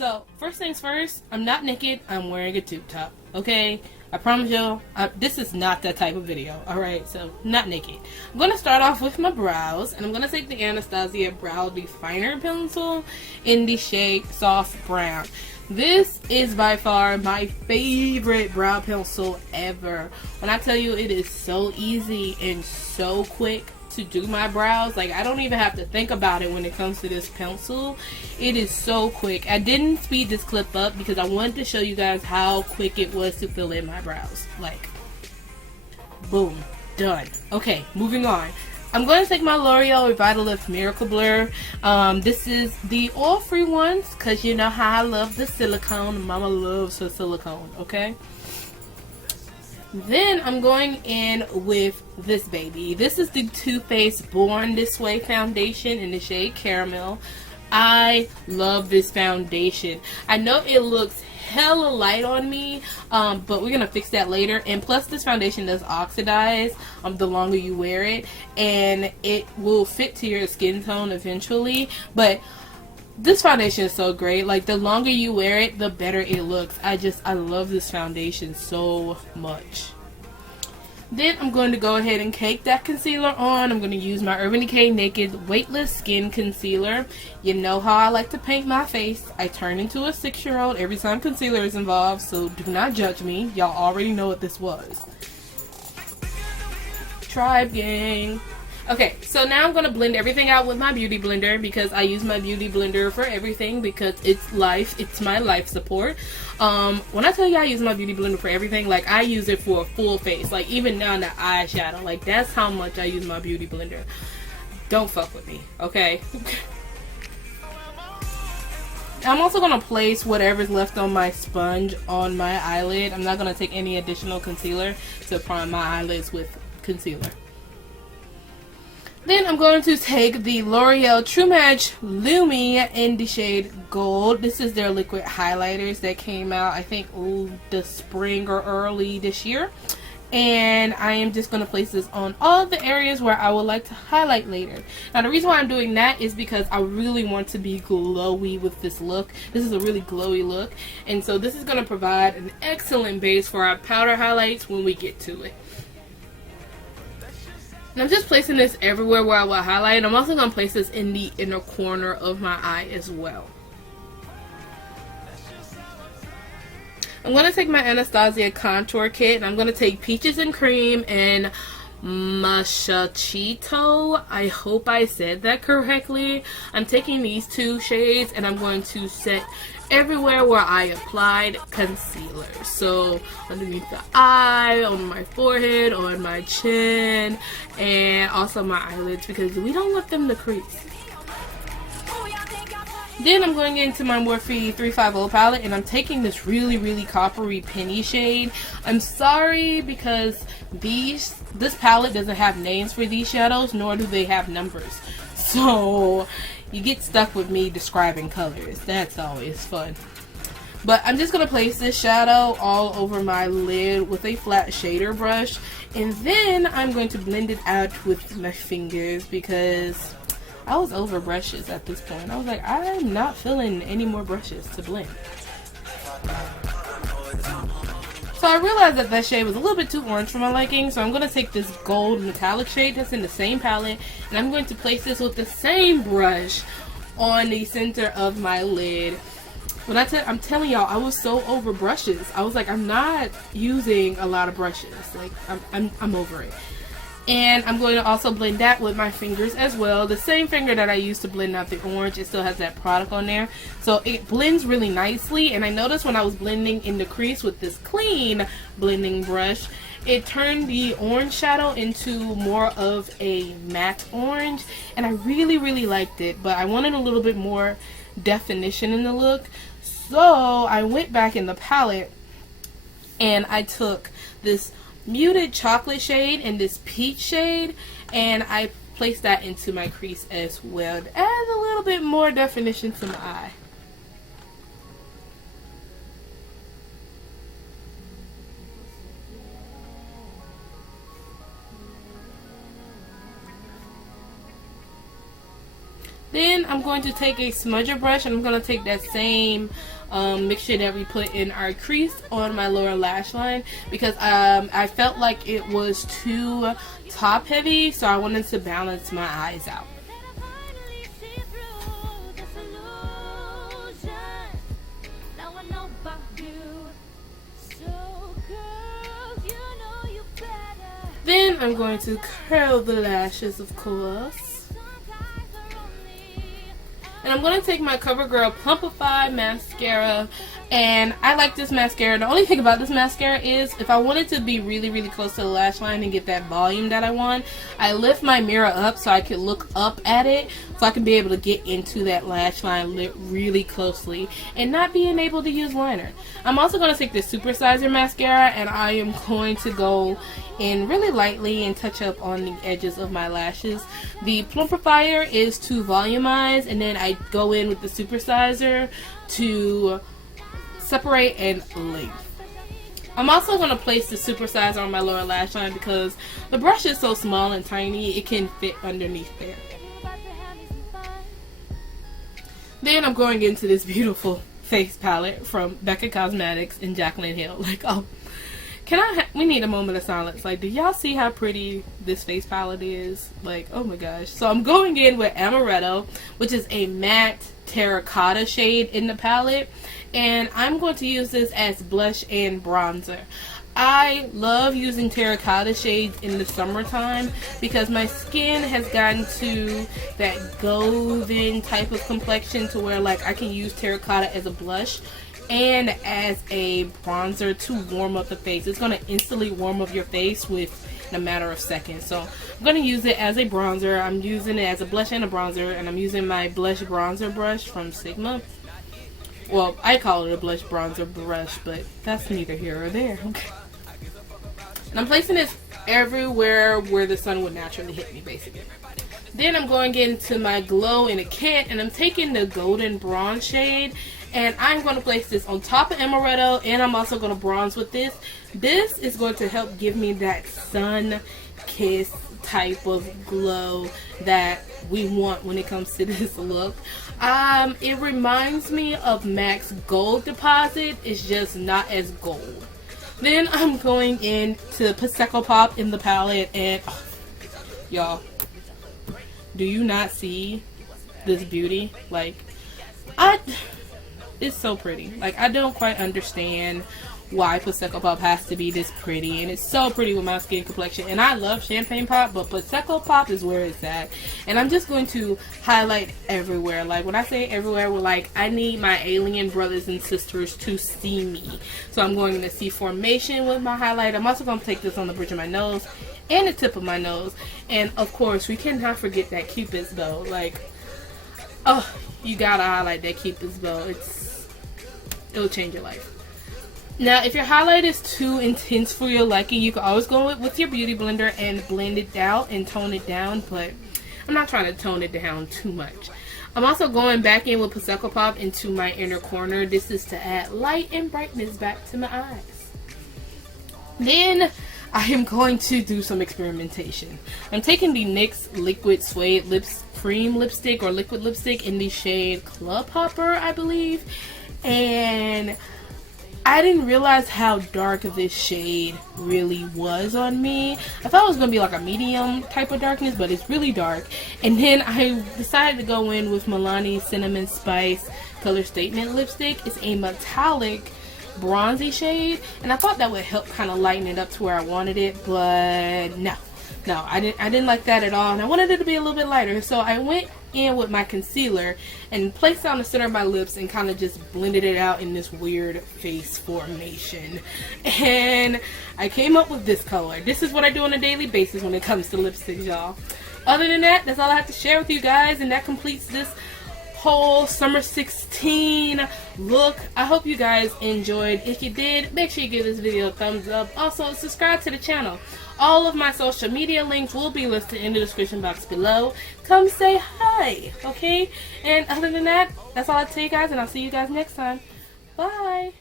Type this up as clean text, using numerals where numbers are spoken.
So, first things first, I'm not naked, I'm wearing a tube top, okay? I promise y'all, this is not that type of video, alright? So, not naked. I'm going to start off with my brows, and I'm going to take the Anastasia Brow Definer Pencil in the shade Soft Brown. This is by far my favorite brow pencil ever. When I tell you it is so easy and so quick to do my brows, like I don't even have to think about it when it comes to this pencil. It is so quick. I didn't speed this clip up because I wanted to show you guys how quick it was to fill in my brows. Like, boom, done. Okay, moving on. I'm going to take my L'Oreal Revitalift Miracle Blur. This is the oil-free ones because you know how I love the silicone. Mama loves her silicone, okay? Then I'm going in with this baby. This is the Too Faced Born This Way foundation in the shade Caramel. I love this foundation. I know it looks hella light on me, but we're gonna fix that later. And plus, this foundation does oxidize the longer you wear it, and it will fit to your skin tone eventually. But this foundation is so great. Like, the longer you wear it, the better it looks. I love this foundation so much. Then I'm going to go ahead and cake that concealer on. I'm going to use my Urban Decay Naked Weightless Skin Concealer. You know how I like to paint my face. I turn into a 6-year-old every time concealer is involved, so do not judge me. Y'all already know what this was. Tribe gang. Okay, so now I'm going to blend everything out with my beauty blender because I use my beauty blender for everything because it's life. It's my life support. When I tell you I use my beauty blender for everything, like I use it for a full face. Like even down to eyeshadow. Like that's how much I use my beauty blender. Don't fuck with me, okay? I'm also going to place whatever's left on my sponge on my eyelid. I'm not going to take any additional concealer to prime my eyelids with concealer. Then I'm going to take the L'Oreal True Match Lumi in the shade Gold. This is their liquid highlighters that came out, I think, the spring or early this year. And I am just going to place this on all the areas where I would like to highlight later. Now, the reason why I'm doing that is because I really want to be glowy with this look. This is a really glowy look. And so this is going to provide an excellent base for our powder highlights when we get to it. And I'm just placing this everywhere where I will highlight. I'm also going to place this in the inner corner of my eye as well. I'm going to take my Anastasia Contour Kit, and I'm going to take Peaches and Cream and Machachito. I hope I said that correctly. I'm taking these two shades, and I'm going to set everywhere where I applied concealer. So underneath the eye, on my forehead, on my chin, and also my eyelids because we don't want them to crease. Then I'm going into my Morphe 350 palette, and I'm taking this really coppery penny shade. I'm sorry because this palette doesn't have names for these shadows, nor do they have numbers. So you get stuck with me describing colors. That's always fun. But I'm just going to place this shadow all over my lid with a flat shader brush. And then I'm going to blend it out with my fingers because I was over brushes at this point. I was like, I'm not feeling any more brushes to blend. So I realized that that shade was a little bit too orange for my liking, so I'm going to take this gold metallic shade that's in the same palette, and I'm going to place this with the same brush on the center of my lid. When I'm telling y'all, I was so over brushes. I was like, I'm not using a lot of brushes. Like, I'm over it. And I'm going to also blend that with my fingers as well. The same finger that I used to blend out the orange, it still has that product on there. So it blends really nicely. And I noticed when I was blending in the crease with this clean blending brush, it turned the orange shadow into more of a matte orange. And I really liked it. But I wanted a little bit more definition in the look. So I went back in the palette and I took this muted chocolate shade and this peach shade, and I placed that into my crease as well to add a little bit more definition to my eye. Then I'm going to take a smudger brush and I'm going to take that same mixture that we put in our crease on my lower lash line, because I felt like it was too top heavy, so I wanted to balance my eyes out. Then I'm going to curl the lashes, of course. And I'm going to take my CoverGirl Plumpify mascara, and I like this mascara. The only thing about this mascara is if I wanted to be really, really close to the lash line and get that volume that I want, I lift my mirror up so I can look up at it, so I can be able to get into that lash line really closely and not being able to use liner. I'm also going to take the Supersizer mascara, and I am going to go in really lightly and touch up on the edges of my lashes. The Plumpifier is to volumize, and then I go in with the Supersizer to separate and length. I'm also going to place the Supersizer on my lower lash line because the brush is so small and tiny, it can fit underneath there. Then I'm going into this beautiful face palette from Becca Cosmetics and Jaclyn Hill. Like, oh, we need a moment of silence. Like, do y'all see how pretty this face palette is? Like, oh my gosh. So I'm going in with Amaretto, which is a matte terracotta shade in the palette, and I'm going to use this as blush and bronzer. I love using terracotta shades in the summertime because my skin has gotten to that golden type of complexion to where, like, I can use terracotta as a blush and as a bronzer to warm up the face. It's going to instantly warm up your face in a matter of seconds. So I'm going to use it as a bronzer. I'm using it as a blush and a bronzer, and I'm using my blush bronzer brush from Sigma. Well, I call it a blush bronzer brush, but that's neither here or there. Okay. And I'm placing this everywhere where the sun would naturally hit me, basically. Then I'm going into my Glow in a Kit, and I'm taking the golden bronze shade, and I'm going to place this on top of Amaretto, and I'm also going to bronze with this. This is going to help give me that sun kiss type of glow that we want when it comes to this look. It reminds me of MAC's Gold Deposit. It's just not as gold. Then I'm going into Prosecco Pop in the palette, and oh, y'all, do you not see this beauty? Like, it's so pretty. Like, I don't quite understand why Prosecco Pop has to be this pretty, and it's so pretty with my skin complexion. And I love Champagne Pop, but Prosecco Pop is where it's at. And I'm just going to highlight everywhere. Like, when I say everywhere, we're like, I need my alien brothers and sisters to see me. So I'm going to see formation with my highlight. I'm also going to take this on the bridge of my nose and the tip of my nose. And of course, we cannot forget that Cupid's bow. Like, oh, you gotta highlight that Cupid's bow. It'll change your life. Now, if your highlight is too intense for your liking, you can always go with your beauty blender and blend it out and tone it down, but I'm not trying to tone it down too much. I'm also going back in with Prosecco Pop into my inner corner. This is to add light and brightness back to my eyes. Then I am going to do some experimentation. I'm taking the NYX Liquid Suede Cream Lipstick or Liquid Lipstick in the shade Club Hopper, I believe, and I didn't realize how dark this shade really was on me. I thought it was going to be like a medium type of darkness, but it's really dark. And then I decided to go in with Milani Cinnamon Spice Color Statement Lipstick. It's a metallic bronzy shade, and I thought that would help kind of lighten it up to where I wanted it, but no, I didn't like that at all, and I wanted it to be a little bit lighter. So I went in with my concealer and placed it on the center of my lips and kind of just blended it out in this weird face formation, and I came up with this color. This is what I do on a daily basis when it comes to lipsticks, y'all. Other than that, that's all I have to share with you guys, and that completes this whole Summer 16 look. I hope you guys enjoyed. If you did, make sure you give this video a thumbs up. Also, subscribe to the channel. All of my social media links will be listed in the description box below. Come say hi, okay? And other than that, that's all I have to tell you guys, and I'll see you guys next time. Bye!